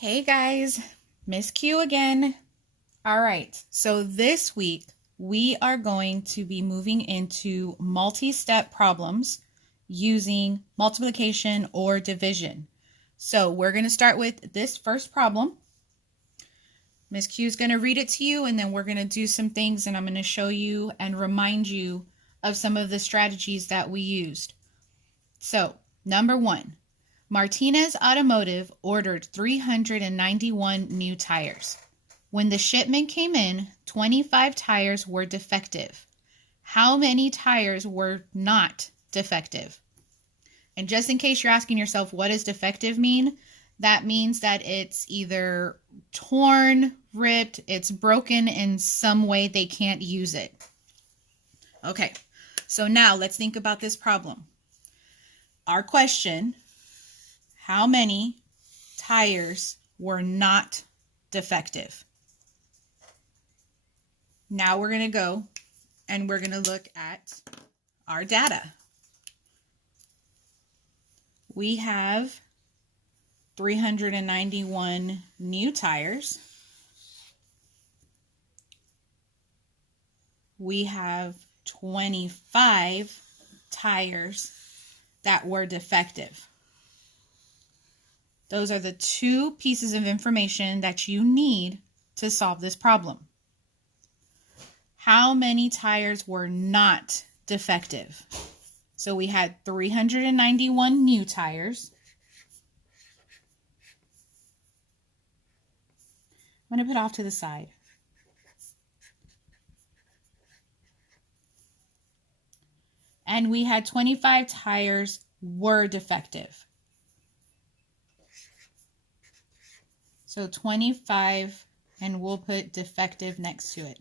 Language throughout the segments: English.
Hey guys, Miss Q again. All right, so this week we are going to be moving into multi-step problems using multiplication or division. So we're going to start with this first problem. Miss Q is going to read it to you, and then we're going to do some things, and I'm going to show you and remind you of some of the strategies that we used. So, number one. Martinez Automotive ordered 391 new tires. When the shipment came in, 25 tires were defective. How many tires were not defective? And just in case you're asking yourself, what does defective mean? That means that it's either torn, ripped, it's broken in some way they can't use it. Okay, so now let's think about this problem. Our question: how many tires were not defective? Now we're going to go and we're going to look at our data. We have 391 new tires. We have 25 tires that were defective. Those are the two pieces of information that you need to solve this problem. How many tires were not defective? So we had 391 new tires. I'm going to put off to the side. And we had 25 tires were defective. So 25, and we'll put defective next to it.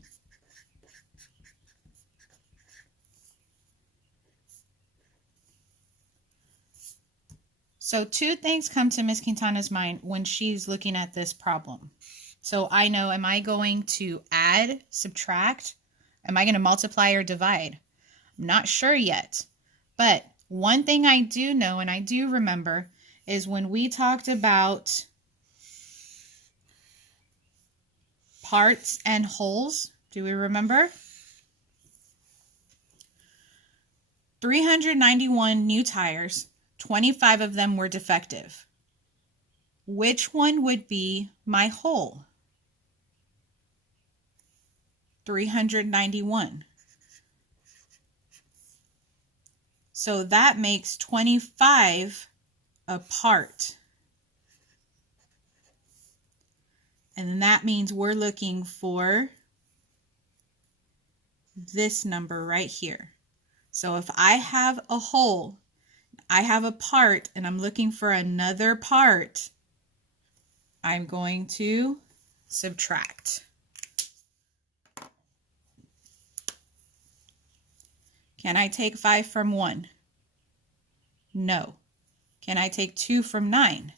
So two things come to Miss Quintana's mind when she's looking at this problem. So I know, am I going to add, subtract? Am I going to multiply or divide? I'm not sure yet. But one thing I do know and I do remember is when we talked about parts and wholes. Do we remember? 391 new tires, 25 of them were defective. Which one would be my whole? 391. So that makes 25 a part. And that means we're looking for this number right here. So if I have a whole, I have a part, and I'm looking for another part, I'm going to subtract. Can I take 5 from 1? No. Can I take 2 from 9?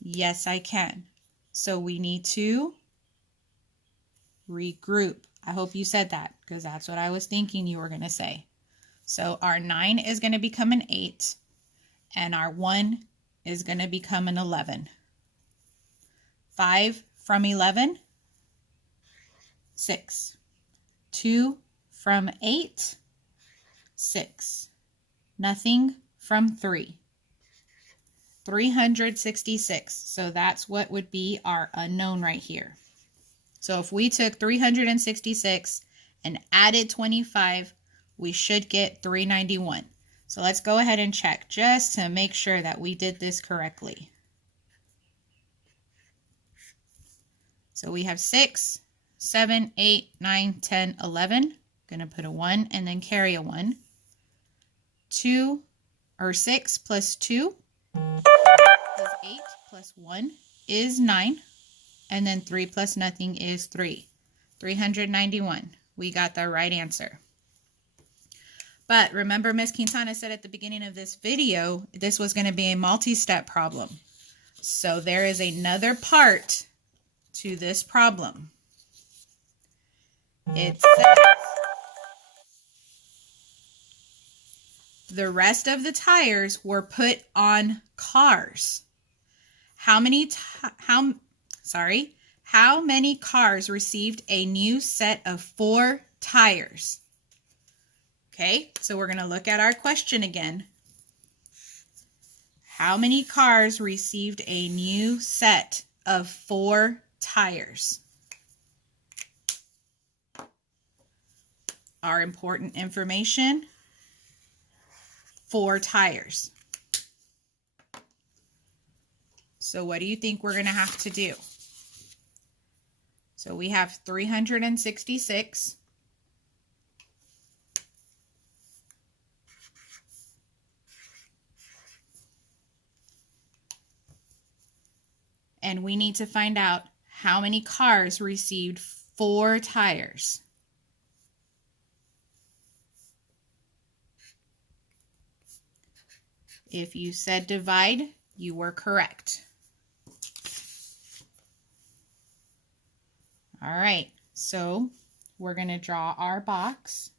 Yes, I can. So we need to regroup. I hope you said that because that's what I was thinking you were going to say. So our 9 is going to become an 8 and our 1 is going to become an 11. 5 from 11, 6. 2 from 8, 6. Nothing from 3. 366. So that's what would be our unknown right here. So if we took 366 and added 25, we should get 391. So let's go ahead and check just to make sure that we did this correctly. So we have 6, 7, 8, 9, 10, 11. Going to put a 1 and then carry a 1. 6 plus 2 is 8 plus 1 is 9. And then 3 plus nothing is 3. 391. We got the right answer. But remember, Miss Quintana said at the beginning of this video, this was going to be a multi-step problem. So there is another part to this problem. It says the rest of the tires were put on cars. How many cars received a new set of 4 tires? Okay, so we're going to look at our question again. How many cars received a new set of 4 tires? Our important information, 4 tires. So what do you think we're going to have to do? So we have 366. And we need to find out how many cars received 4 tires. If you said divide, you were correct. All right, so we're going to draw our box.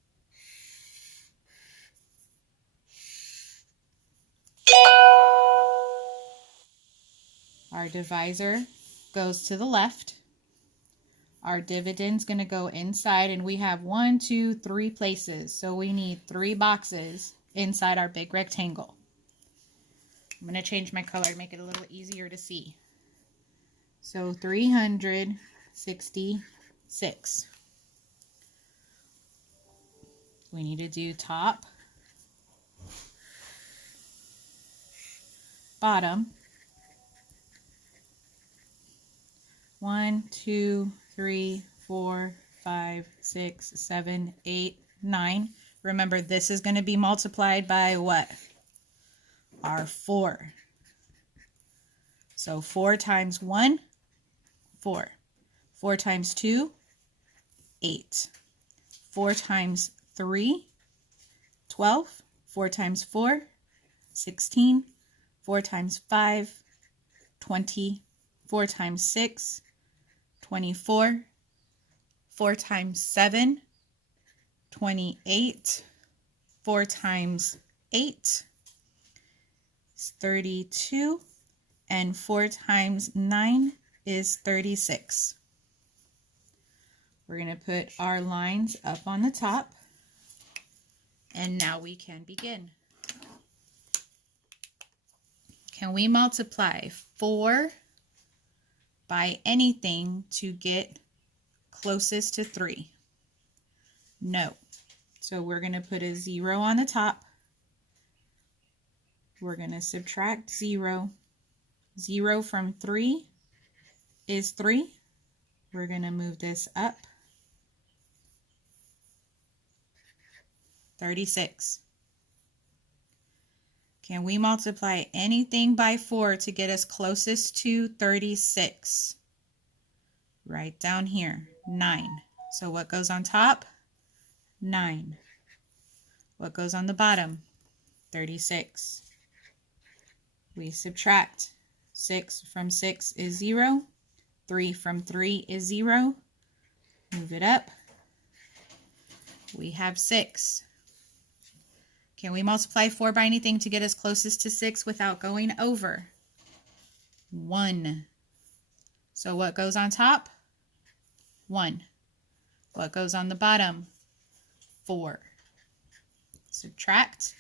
Our divisor goes to the left. Our dividend's going to go inside, and we have 1, 2, 3 places. So we need 3 boxes inside our big rectangle. I'm going to change my color to make it a little easier to see. So 366. We need to do top, bottom. 1, 2, 3, 4, 5, 6, 7, 8, 9. Remember, this is going to be multiplied by what? Our 4. So 4 times 1, 4. 4 times 2, 8. 4 times 3, 12. 4 times 4, 16. 4 times 5, 20. 4 times 6, 24. 4 times 7, 28. 4 times 8 is 32. And 4 times 9 is 36. We're going to put our lines up on the top. And now we can begin. Can we multiply 4 by anything to get closest to 3? No. So we're going to put a 0 on the top. We're going to subtract 0. 0 from 3 is 3. We're going to move this up. 36. Can we multiply anything by 4 to get us closest to 36? Right down here, 9. So what goes on top? 9. What goes on the bottom? 36. We subtract. 6 from 6 is 0. 3 from 3 is 0. Move it up. We have 6. Can we multiply 4 by anything to get us closest to 6 without going over? 1. So what goes on top? 1. What goes on the bottom? 4. Subtract.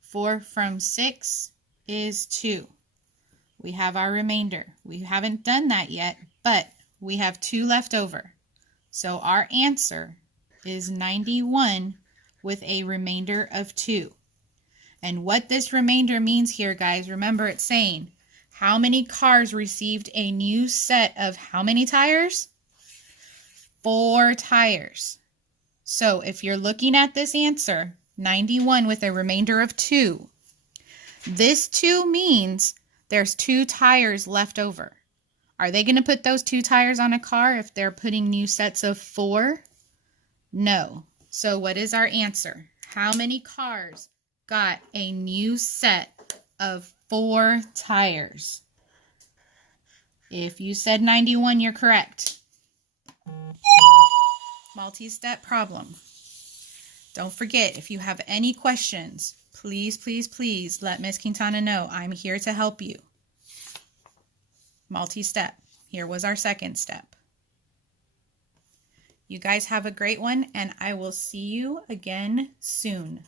4 from 6 is 2. We have our remainder. We haven't done that yet, but we have 2 left over. So our answer is 91 with a remainder of 2. And what this remainder means here, guys, remember it's saying how many cars received a new set of how many tires? 4 tires. So if you're looking at this answer, 91 with a remainder of 2, this 2 means there's 2 tires left over. Are they going to put those 2 tires on a car if they're putting new sets of 4? No. So what is our answer? How many cars got a new set of 4 tires? If you said 91, you're correct. Multi-step problem. Don't forget, if you have any questions, please, please, please let Ms. Quintana know. I'm here to help you. multi-step. Here was our second step. You guys have a great one, and I will see you again soon.